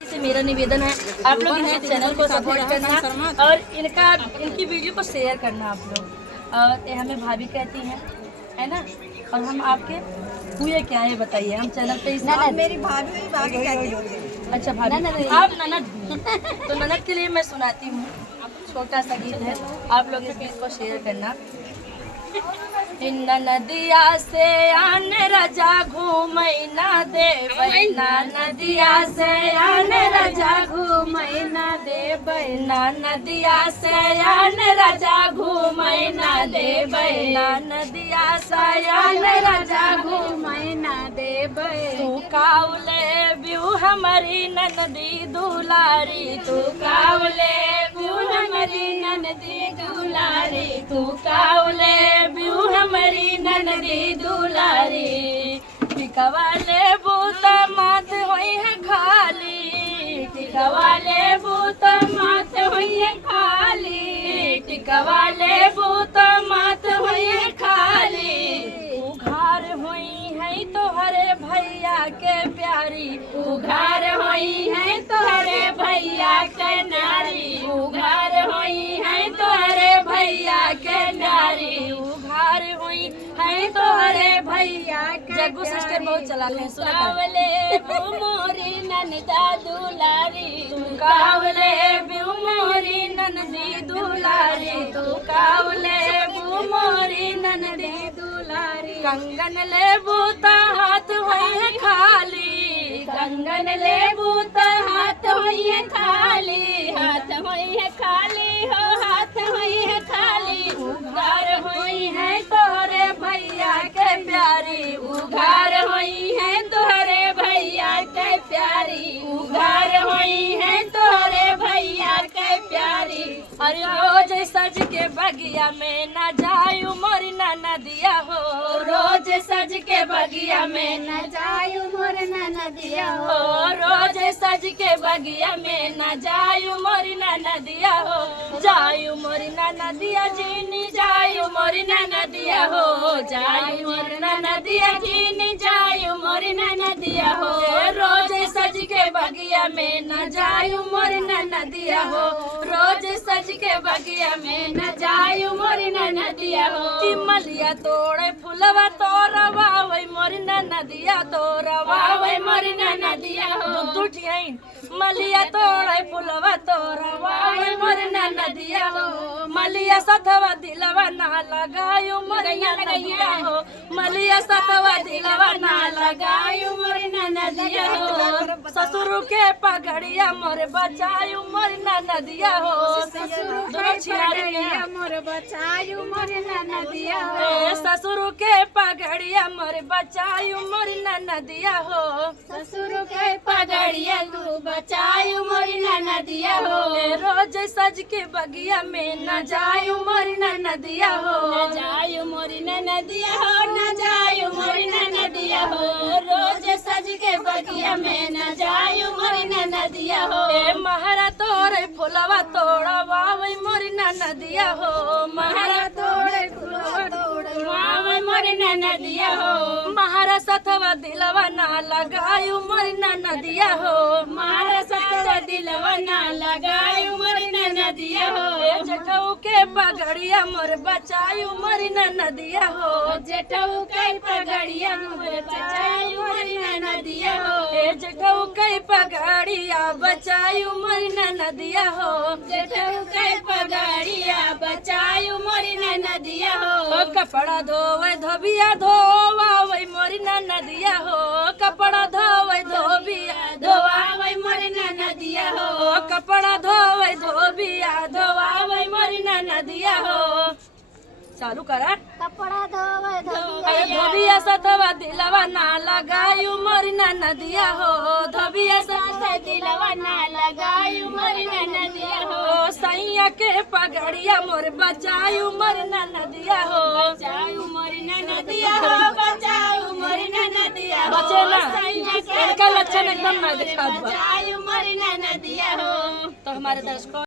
से मेरा निवेदन है आप लोग इनके चैनल को सपोर्ट करना और इनकी वीडियो को शेयर करना आप लोग। और ये हमें भाभी कहती हैं, है ना। और हम आपके हुए क्या है बताइए, हम चैनल पे इस मेरी भाभी कहती है। अच्छा भाभी आप ननद तो ननद के लिए मैं सुनाती हूँ, छोटा सा गीत है, आप लोग इस गीत को शेयर करना। नदिया से आन राजा घूमैना देवैना, नदिया से आन राजा घूमैना देवैना, नदिया से आन राजा घूमैना देवैना, नदिया से आन राजा घूमैना देवै। तू काउले बिउ हमारी ननदी दुलारी, तू काउले बिउ हमारी ननदी दुलारी, तू काउले बिउ हमारी ननदी दुलारी। टिकवाले बूत मात होई है खाली, टिकवाले बूत मात होई है खाली, टिकवाले बूत मात होई है खाली। उघार होई है तोहरे भैया के प्यारी, उघार होई है तोहरे भैया के नारी, उघार होई है तोहरे भैया के नारी, उघार हुई है तोहरे भैया के। जग्गू सिस्टर बहुत चलाते हैं, सुना कावले मोरी ननदा दुलारी, तू कावले मोरी ननदी दुलारी, तू कावले मोरी ननदी दुलारी। कंगन ले बूता हाथ होई है खाली, कंगन ले बूता हाथ होई है खाली, हाथ होई है खाली हो, हाथ होई है खाली। उघार होई है तोहरे भैया के प्यारी, उघार होई है तोहरे भैया के प्यारी, उघार होई है तोहरे भैया के प्यारी। अरे रोज सज के बगिया में न जायू मोरी नदिया हो, रोज सज के बगिया में न जायू मोरी नदिया हो, रोज सज के बगिया में न जायू मोरी नदिया हो, जायू मोरी नदिया जीनी जायू मोरी नदिया हो, जायू मोरी नदिया जीनी जायू मोरी नदिया हो। रोज सज के बगिया में न जायू मोरी नदिया हो, रोज सज के बगिया में न जायू मोरी नदिया हो। मलिया तोड़े फुलवा तोरवा वही मोरी नदिया तोरवा वही मोरी नदिया हो। दुठियाइन मलिया तोड़े फुलवा तोरवा वही मोरी नदिया हो, मलिया सथवा दिलवा ना लगायू मोरी नदिया हो, मलिया सथवा दिलवा ना लगायू मोरी नदिया हो। ससुर के पगड़िया मोर बचायू मोरी नदिया हो, ससुर छियारिया मोर बचायू मोरी नदिया हो, ससुर के पगड़िया मोर बचायू मोरी नदिया हो, ससुर के पगड़िया तू बचायू मोरी नदिया हो। रोज सज के बगिया में न जायू मोरी नदिया हो, न जायू मोरी नदिया हो, न जायू मोरी नदिया हो, रोज सज के बगिया में न जायू मोरी नदिया हो। महारा तोरे फुलवा तोड़वा वही मोरी नदिया हो, महारा तोड़े फुलवा तोड़वा वही मोरी नदिया हो। महारा सथवा दिलवा ना लगायू मोरी नदिया हो, महारा सथवा दिलवा ना लगायू मोरी नदिया हो। जेठऊ के पगड़िया मोर बचायू मोरी नदिया हो, जेठऊ के पगड़िया मोर बचायू मोरी नदिया हो, जेठऊ के पगड़िया बचायू मोरी नदिया हो, जेठऊ के पगड़िया बचायू मोरी नदिया हो। कपड़ा धोवे धोबिया धोवा वही मोरी नदिया हो, कपड़ा धोवे धोबिया धोवा वही मोरी नदिया हो, कपड़ा धोवे धोबिया धोवा वही मोरी नदिया हो। चालू करा। कपड़ा धोवे धोबिया सतवा दिलवा ना लगायू मोरी नदिया हो, धोबिया सतवा दिलवा ना लगायू मोरी नदिया हो। सैया के पगड़िया मोर बचायू मोरी नदिया हो, बचायू मोरी नदिया हो, बचायू मोरी नदिया हो। बचे ना इनका लक्षण एकदम ना दिखा, बचायू मोरी नदिया हो। तो हमारे दर्शकों